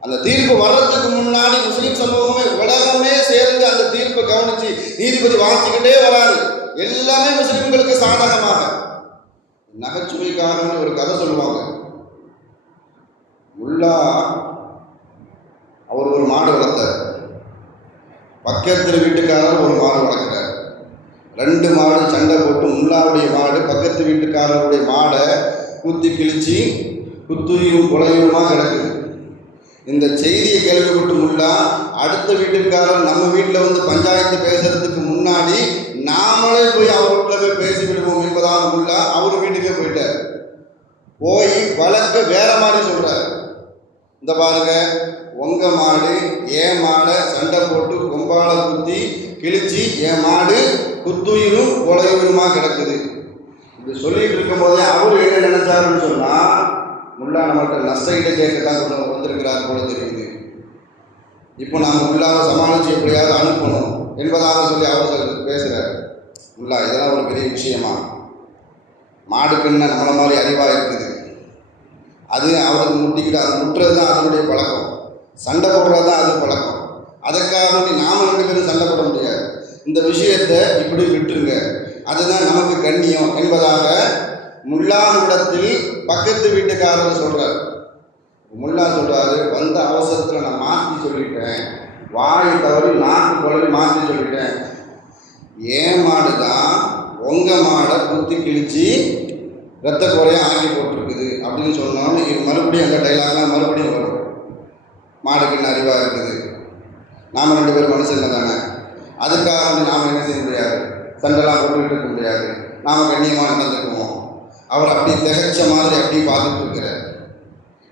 அந்த தீர்ப்பு வர்றதுக்கு முன்னாடி முஸ்லீம் சமூகமே உலகமே சேர்ந்து அந்த தீர்ப்பை கவனிச்சு நீதிபதி வாசிக்கிட்டே வராது. எல்லாமே முஸ்லிம்களுக்கு சாதகமாக. நகைச்சுவைக்காக ஒரு கதை சொல்லுவாங்க. முல்லா அவர் ஒரு மாடு வளர்த்தார். பக்கத்து வீட்டுக்காரர் ஒரு மாடு வளர்க்குறார். 2 மாடு சண்டை போட்டு முல்லாவுடைய மாடு பக்கத்து வீட்டுக்காரருடைய மாடை குத்தி கிழிச்சு குத்துயும் குலையுமா கிடக்குது. இந்த செய்தியை கேள்விப்பட்டு முல்லா அடுத்த வீட்டுக்காரர் நம்ம வீட்டில் வந்து பஞ்சாயத்து பேசுறதுக்கு முன்னாடி நாமளே போய் அவர் வீட்டில் போய் பேசிவிட விட்டுருவோம் என்பதாக முல்லா அவர் வீட்டுக்கே போயிட்டார். போய் வழக்க வேற மாதிரி சொல்றாரு. இந்த பாருங்க, உங்க மாடு என் மாடை சண்டை போட்டு கொம்பால குத்தி கிழிச்சு என் மாடு குத்துயிரும் கொலையுயிருமா கிடக்குது. இப்படி சொல்லிட்டு இருக்கும் போதே அவரு என்ன நினைச்சாருன்னு சொன்னா, முல்லா நம்மகிட்ட நஷ்டத்தை கேட்கத்தான் வந்திருக்கிறார் போல தெரியுது. இப்போ நாம் முல்லாவை சமாளித்து எப்படியாவது அனுப்பணும் என்பதாக சொல்லி அவர் பேசுகிறார். முல்லா, இதெல்லாம் ஒரு பெரிய விஷயமா? மாடுக்குன்னு நம்மளை மாதிரி அறிவாக இருக்குது. அது அவருக்கு முட்டிக்கிட்டு அது முட்டுறது தான் அதனுடைய பழக்கம், சண்டை போடுறது தான் அது பழக்கம். அதற்காக நாம் 2 பேரும் சண்டை போட முடியாது. இந்த விஷயத்தை இப்படி விட்டுருங்க, அதுதான் நமக்கு கண்ணியம் என்பதாக முல்லாவிடத்தில் பக்கத்து வீட்டுக்காரர் சொல்கிறார். முல்லா சொல்கிறாரு, வந்த அவசரத்தில் நான் மாற்றி சொல்லிட்டேன், வாய் தவறி நாக்கு குழவி மாற்றி சொல்லிட்டேன். ஏன் மாடு தான் உங்கள் மாடை குத்தி கிழிச்சு ரத்த குறையாக ஆக்கி போட்டிருக்குது அப்படின்னு சொன்னோன்னு இது மறுபடியும் அந்த டைலாக்லாம் மறுபடியும் வரும். மாடுக்குன்னு அறிவாக இருக்குது, நாம் 2 பேரும் மனுஷங்க தானே, அதுக்காக வந்து நாம் என்ன செய்ய முடியாது, சண்டைலாம் போட்டுக்கிட்டு இருக்க முடியாது, நாம் கண்ணியமாக நடந்துக்குவோம். அவர் அப்படி திகச்ச மாதிரி அப்படி பார்த்துட்டு இருக்கிறார்.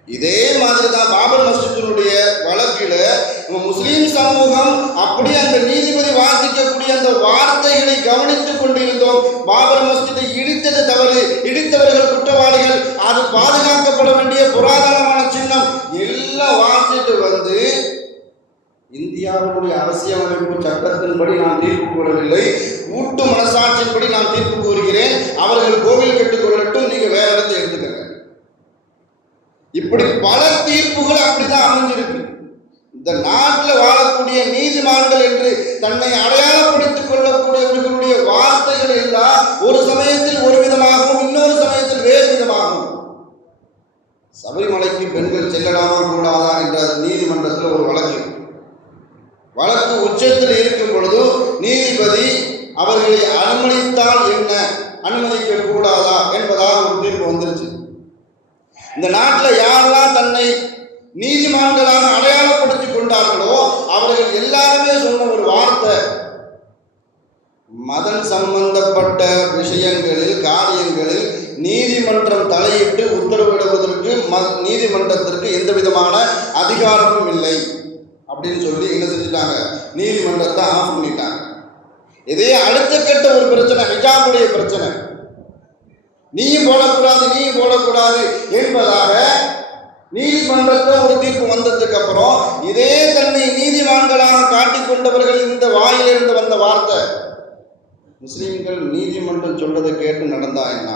இதே மாதிரி தான் பாபர் மஸ்ஜிதினுடைய வழக்கில் நம்ம முஸ்லீம் சமூகம் அப்படி அந்த நீதிபதி வாசிக்கக்கூடிய அந்த வார்த்தைகளை கவனித்துக் கொண்டிருந்தோம். பாபர் மஸ்ஜிதை இடித்தது தவறு, இடித்தவர்கள் குற்றவாளிகள், அது பாதுகாக்கப்பட வேண்டிய புராதனமான சின்னம் எல்லாம் வாசிட்டு வந்து இந்தியாவுடைய அரசியலமைப்பு சட்டத்தின்படி நான் தீர்ப்பு கூறவில்லை, கூட்டு மனசாட்சியின்படி நான் தீர்ப்பு கூறுகிறேன், அவர்கள் கோவில் கட்டுக்கொள்ளட்டும், நீங்க வேற இடத்தை எடுத்துக்கங்க. இப்படி பல தீர்ப்புகள் அப்படிதான் அமைஞ்சிருக்கு. இந்த நாட்டில் வாழக்கூடிய நீதிமான்கள் என்று தன்னை அடையாளப்படுத்திக் கொள்ளக்கூடியவர்களுடைய வார்த்தைகள் எல்லாம் ஒரு சமயத்தில் ஒரு விதமாகவும் இன்னொரு சமயத்தில் வேறு விதமாகவும். சபரிமலைக்கு பெண்கள் செல்லலாமா கூடாதா என்ற நீதிமன்றத்தில் ஒரு வழக்கு உச்சத்தில் இருக்கும் பொழுது நீதிபதி அவர்களை அனுமதித்தால் என்ன, அனுமதிக்க கூடாதா என்பதாக ஒரு தீர்ப்பு வந்துருச்சு. இந்த நாட்டில் யாரெல்லாம் தன்னை நீதிமான்களாக அடையாளப்படுத்திக் கொண்டார்களோ அவர்கள் எல்லாருமே சொன்ன ஒரு வார்த்தை, மதம் சம்பந்தப்பட்ட விஷயங்களில் காரியங்களில் நீதிமன்றம் தலையிட்டு உத்தரவிடுவதற்கு நீதிமன்றத்திற்கு எந்த விதமான அதிகாரமும் இல்லை அப்படின்னு சொல்லி என்ன செஞ்சுட்டாங்க, நீதிமன்றத்தை ஆஃப் பண்ணிட்டாங்க. இதே அடுத்த கட்ட ஒரு பிரச்சனை, ஹிஜாபுடைய பிரச்சனை, நீயும் போடக்கூடாது என்பதாக நீதிமன்றத்தில் ஒரு தீர்ப்பு வந்ததுக்கு அப்புறம் இதே தன்னை நீதிமான்களாக காட்டிக் கொண்டவர்கள் இந்த வாயிலிருந்து வந்த வார்த்தை, முஸ்லீம்கள் நீதிமன்றம் சொல்றதை கேட்டு நடந்தா என்ன,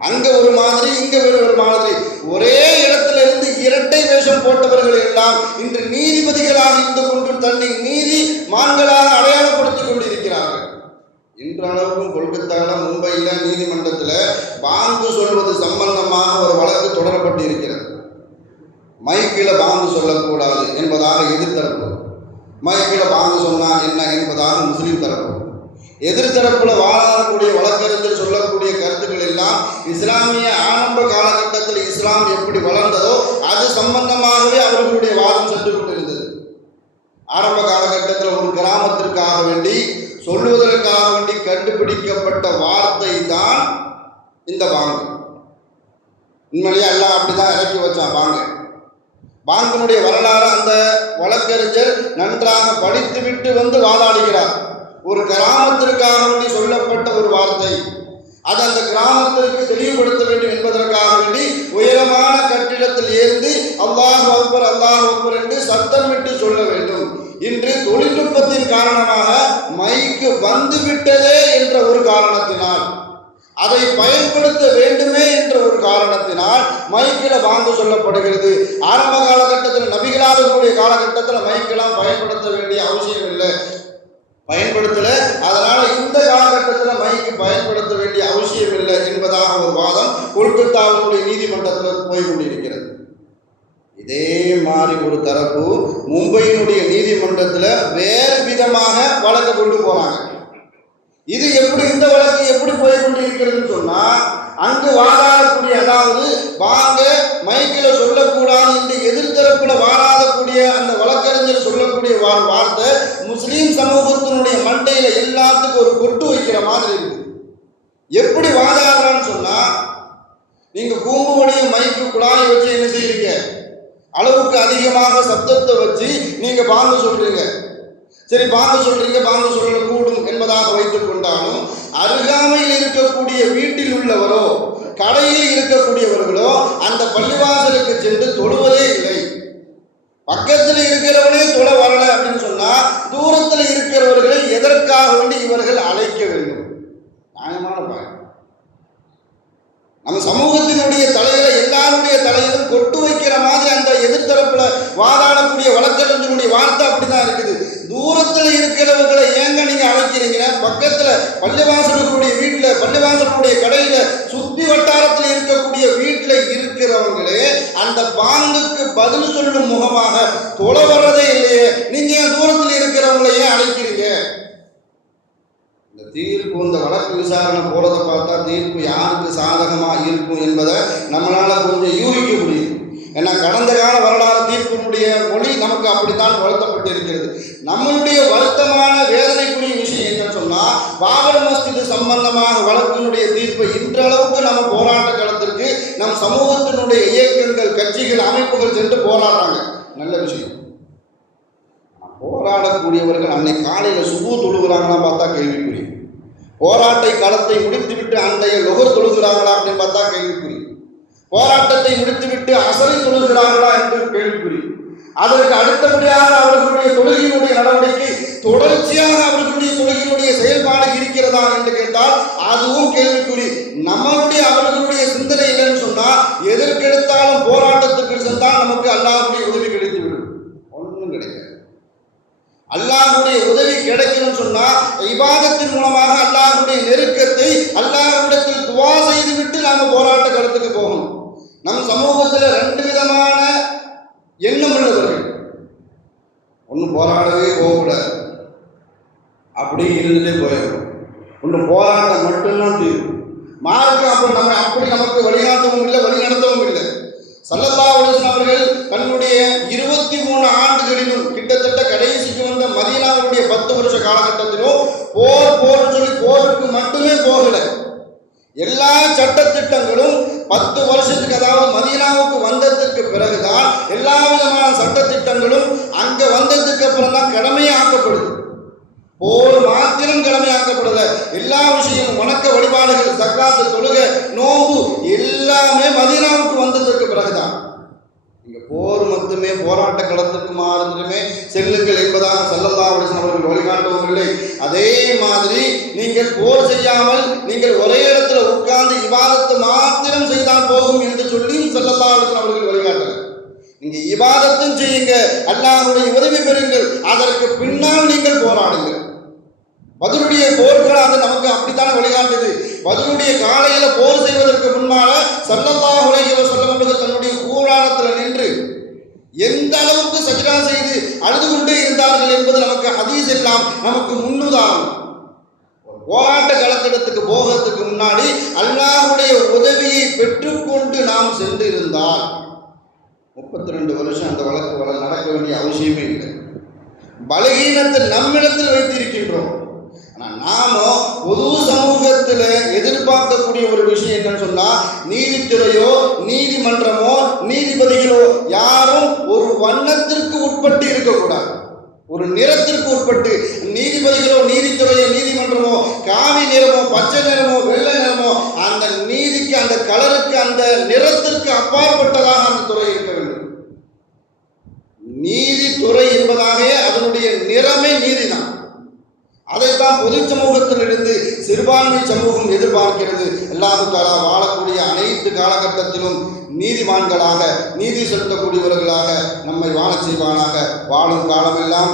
அங்க ஒரு மாதிரி இங்க ஒரு மாதிரி, ஒரே இடத்துல இருந்து இரட்டை வேஷம் போட்டவர்கள் எல்லாம் இன்று நீதிபதிகளாக இருந்து கொண்டு தன்னை நீதிமான்களாக அடையாளப்படுத்திக் கொண்டிருக்கிறார்கள். இன்றளவுக்கும் கொல்கத்தாவில் மும்பையில் நீதிமன்றத்தில் பாங்கு சொல்வது சம்பந்தமாக ஒரு வழக்கு தொடரப்பட்டு இருக்கிறது. மைக்கில் பாங்கு சொல்லக்கூடாது என்பதாக எதிர்த்தரப்பு, மைக்கில் பாங்கு சொன்னால் என்ன என்பதாக முஸ்லீம் தரப்பு. எதிர்த்தரப்பில் வாழக்கூடிய வழக்கறிஞர் சொல்லக்கூடிய கருத்துக்கள் எல்லாம் இஸ்லாமிய ஆரம்ப காலகட்டத்தில் இஸ்லாம் எப்படி வளர்ந்ததோ அது சம்பந்தமாகவே அவர்களுடைய வாதம் சென்று கொண்டிருந்தது. ஆரம்ப காலகட்டத்தில் ஒரு கிராமத்திற்காக வேண்டி சொல்லுவதற்காக வேண்டி கண்டுபிடிக்கப்பட்ட வார்த்தை தான் இந்த பாங்கு. உண்மையிலேயே எல்லாம் அப்படிதான் இறக்கி வச்சான் பாங்கினுடைய வரலாறு அந்த வழக்கறிஞர் நன்றாக படித்துவிட்டு வந்து வாதாடுகிறார். ஒரு கிராமத்திற்காக வேண்டி சொல்லப்பட்ட ஒரு வார்த்தை, அது அந்த கிராமத்திற்கு தெளிவுபடுத்த வேண்டும் என்பதற்காக வேண்டி உயரமான கட்டிடத்தில் ஏறி அல்லாஹ் அக்பர் என்று சத்தமிட்டு சொல்ல வேண்டும். இன்று தொழில்நுட்பத்தின் காரணமாக மைக்கு வந்துவிட்டதே என்ற ஒரு காரணத்தினால், அதை பயன்படுத்த வேண்டுமே என்ற ஒரு காரணத்தினால் மைக்கில் வாங்க சொல்லப்படுகிறது. ஆரம்ப காலகட்டத்தில் நபிகளாருடைய காலகட்டத்தில் மைக்கெல்லாம் பயன்படுத்த வேண்டிய அவசியம் இல்லை, பயன்படுத்தல, அதனால இந்த காலகட்டத்தில் மைக்கு பயன்படுத்த வேண்டிய அவசியம் இல்லை என்பதாக ஒரு வாதம் கொல்கத்தாவுடைய நீதிமன்றத்தில் போய் கொண்டிருக்கிறது. இதே மாதிரி ஒரு தரப்பு மும்பையினுடைய நீதிமன்றத்தில் வேறு விதமாக வழக்கு கொண்டு போறாங்க. இது எப்படி, இந்த வழக்கு எப்படி போய் கொண்டிருக்கிறதுன்னு சொன்னா, அங்கு வாதாடக்கூடிய, அதாவது வாங்க மைக்கில் சொல்லக்கூடாது என்று எதிர்த்தரப்புல வாதாடக்கூடிய அந்த வழக்கறிஞர் சொல்லக்கூடிய வார்த்தை முஸ்லீம் சமூகத்தினுடைய மண்டையில எல்லாத்துக்கும் ஒரு கொட்டு வைக்கிற மாதிரி இருக்கு. எப்படி வாதாடுறான்னு சொன்னா, நீங்க கூம்பு வழியும் மைக்கு குழாயை வச்சு என்ன செய்யறீங்க, அளவுக்கு அதிகமாக சப்தத்தை வச்சு நீங்க பாங்கு சொல்றீங்க. சரி, பாங்கு சொல்றீங்க, பாங்கு சொல்ல கூடும் என்பதாக வைத்துக் கொண்டாலும் அருகாமையில் இருக்கக்கூடிய வீட்டில் உள்ளவரோ கடையில் இருக்கக்கூடியவர்களோ அந்த பள்ளிவாசலுக்கு சென்று தொழுவதே இல்லை. பக்கத்தில் இருக்கிறவனே தொழ வரல அப்படின்னு சொன்னா தூரத்தில் இருக்கிறவர்களை எதற்காக வேண்டி இவர்கள் அழைக்க வேண்டும்? நியாயமான பயன். நம்ம சமூகத்தினுடைய தலைகளை எல்லாருடைய தலையிலும் கொட்டு வைக்கிற மாதிரி அந்த எதிர்த்தரப்புல வாதாடக்கூடிய வழக்கறிஞருடைய வார்த்தை அப்படிதான் இருக்குது. தூரத்தில் இருக்கிறவர்களை ஏங்க நீங்க அழைக்கிறீங்க? பக்கத்துல பள்ளிவாசலுடைய வீட்டுல, பள்ளிவாசலுடைய கடையில, சுத்தி வட்டாரத்தில் இருக்கக்கூடிய வீட்டுல இருக்கிறவங்களே அந்த பாங்குக்கு பதில் சொல்லும் முகமாக தொழ வர்றதே இல்லையே, நீங்க ஏன் தூரத்தில் இருக்கிறவங்களை ஏன் அழைக்கிறீங்க? இந்த தீர்ப்பு, இந்த வழக்கு விசாரணை போறதை பார்த்தா தீர்ப்பு யாருக்கு சாதகமாக இருக்கும் என்பதை நம்மளால கொஞ்சம் யூகிக்க முடியும். ஏன்னா கடந்த கால வரலாறு தீர்ப்பினுடைய மொழி நமக்கு அப்படித்தான் வளர்த்தப்பட்டு இருக்கிறது. நம்மளுடைய வருத்தமான வேதனைக்குரிய விஷயம் என்னன்னு சொன்னா, பாபர் மஸ்ஜிது சம்பந்தமாக வழக்கினுடைய தீர்ப்பை இன்றளவுக்கு நம்ம போராட்ட களத்திற்கு நம் சமூகத்தினுடைய இயக்கங்கள், கட்சிகள், அமைப்புகள் சென்று போராடுறாங்க. நல்ல விஷயம். போராடக்கூடியவர்கள் அன்னைக்கு காலையில் சுபு தொழுகிறாங்களா பார்த்தா கேள்விக்குறி. போராட்ட களத்தை முடித்துவிட்டு அன்றைய லொகர் தொழுகிறாங்களா அப்படின்னு பார்த்தா கேள்விக்குறி. போராட்டத்தை முடித்துவிட்டு அசரை தொழுகிறார்களா என்று கேள்விக்குறி. அதற்கு அடுத்தபடியாக அவர்களுடைய தொழுகையினுடைய நடவடிக்கை தொடர்ச்சியாக அவர்களுடைய தொழுகையினுடைய செயல்பாடு இருக்கிறதா என்று கேட்டால் அதுவும் கேள்விக்குறி. நம்மளுடைய அவர்களுடைய சிந்தனை என்னன்னு சொன்னா, எதற்கெடுத்தாலும் போராட்டத்திற்கு சென்றால் நமக்கு அல்லாஹ்வுடைய உதவி கிடைத்துவிடும். ஒன்றும் கிடைக்காது. அல்லாஹ்வுடைய உதவி கிடைக்கணும்னு சொன்னா இபாதத்தின் மூலமாக அல்லாஹ்வுடைய நெருக்கத்தை அல்லாஹ்விடத்தில் துவா செய்துவிட்டு நாம போராட்ட களத்துக்கு போகணும். நம் சமூகத்தில் ரெண்டு விதமான எண்ணம் உள்ளவர்கள். ஒன்று போராடவே போகக்கூடாது, அப்படி இருந்துட்டே போயிடும். ஒன்று போராட்டம் மட்டும்தான் தீர்வு. மார்க்கம் அப்படி நமக்கு வழிகாட்டவும் இல்லை, வழி நடத்தவும் இல்லை. ஸல்லல்லாஹு அலைஹி வஸல்லம் அவர்கள் தன்னுடைய 23 ஆண்டுகளிலும் கிட்டத்தட்ட கடைசிக்கு வந்த மதீனாவுடைய 10 வருஷ காலகட்டத்திலும் போர் சொல்லி போருக்கு மட்டுமே போகல. எல்லா சட்டத்திட்டங்களும் 10 வருஷத்துக்கு, அதாவது மதீனாவுக்கு வந்ததுக்கு பிறகுதான் எல்லா விதமான சட்டத்திட்டங்களும் அங்க வந்ததுக்கு அப்புறம் தான் கடமையாக்கப்படுது. போர் மாத்திரம் கடமையாக்கப்படுது. எல்லா விஷயமும், வணக்க வழிபாடுகள், சக்காத்து, தொழுகை, நோன்பு எல்லாமே மதீனாவுக்கு வந்ததற்கு பிறகுதான். இங்க போர் மட்டுமே, போராட்ட களத்துக்கு மாறுமே செல்லுங்கள் என்பதாக ஸல்லல்லாஹு அலைஹி வஸல்லம் அவர்கள் வழிகாட்டவும் இல்லை. அதே மாதிரி நீங்கள் போர் செய்யாமல் நீங்கள் ஒரே இடத்துல உட்கார்ந்து இபாதத்து மாத்திரம் செய்தால் போகும் என்று சொல்லி ஸல்லல்லாஹு அலைஹி வஸல்லம் அவர்கள் வழிகாட்டுகிறார். நீங்க இபாதத்தும் செய்யுங்க, அல்லாஹ்வுடைய உதவி பெறுங்கள், அதற்கு பின்னால் நீங்கள் போராடுங்கள். பத்ருடைய போர்கள் அது நமக்கு அப்படித்தான் வழிகாட்டுது. பத்ருடைய காலையில போர் செய்வதற்கு முன்னால ஸல்லல்லாஹு அலைஹி வஸல்லம் அவர்கள் தன்னுடைய கூடாரத்தில் நின்று எந்த அளவுக்கு சஜ்தா செய்து அழுது கொண்டே இருந்தார்கள் என்பது நமக்கு ஹதீஸ் எல்லாம் நமக்கு முன்னுதாரணம். போராட்ட களத்திடத்துக்கு போகிறதுக்கு முன்னாடி அல்லாஹ்வுடைய உதவியை பெற்றுக்கொண்டு நாம் சென்று இருந்தால் 32 வருஷம் அந்த வழக்கு நடக்க வேண்டிய அவசியமே இல்லை. பலகீனத்தை நம்மிடத்தில் வைத்திருக்கின்றோம். நாம பொது சமூகத்தில் எதிர்பார்க்கக்கூடிய ஒரு விஷயம் என்னன்னு சொன்னா, நீதித்துறையோ நீதிமன்றமோ நீதிபதிகளோ யாரும் ஒரு வண்ணத்திற்கு உட்பட்டு இருக்கக்கூடாது, ஒரு நிறத்திற்கு உட்பட்டு. நீதிபதிகளோ நீதித்துறையோ நீதிமன்றமோ காவி நிறமோ பச்சை நிறமோ வெள்ளை நிறமோ அந்த நீதிக்கு, அந்த கலருக்கு, அந்த நிறத்திற்கு அப்பாற்பட்டதாக அந்த துறை இருக்க வேண்டும். நீதித்துறை என்பதாக அதனுடைய நிறமே நீதிதான். அதைத்தான் பொது சமூகத்திலிருந்து சிறுபான்மை சமூகம் எதிர்பார்க்கிறது. அல்லாஹ் தஆலா வாழக்கூடிய அனைத்து காலகட்டத்திலும் நீதிமான்களாக, நீதி செலுத்தக்கூடியவர்களாக நம்மை வாழச் செய்வானாக. வாழும் காலமெல்லாம்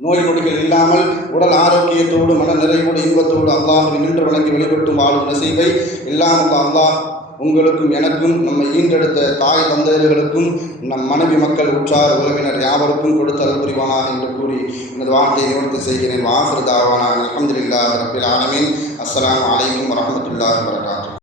நோய் நொடிகள் இல்லாமல் உடல் ஆரோக்கியத்தோடு, மன நிறைவோடு, இன்பத்தோடு அல்லாஹ்வை நின்று வணங்கி வழிபட்டு வாழும் நசீபை எல்லாம் அல்லாஹ் உங்களுக்கும் எனக்கும், நம்ம ஈண்டெடுத்த தாய் தந்தையர்களுக்கும், நம் மனைவி மக்கள், உற்றார் உறவினர் யாவருக்கும் கொடுத்து அருள் புரிவானாக என்று கூறி எனது வார்த்தையை நிவர்த்தி செய்கிறேன். வாஹிரு தாவானா அல்ஹம்துலில்லாஹி ரப்பில் ஆலமீன். அஸ்ஸலாமு அலைக்கும் வரஹ்மத்துல்லாஹி வபரகாத்துஹு.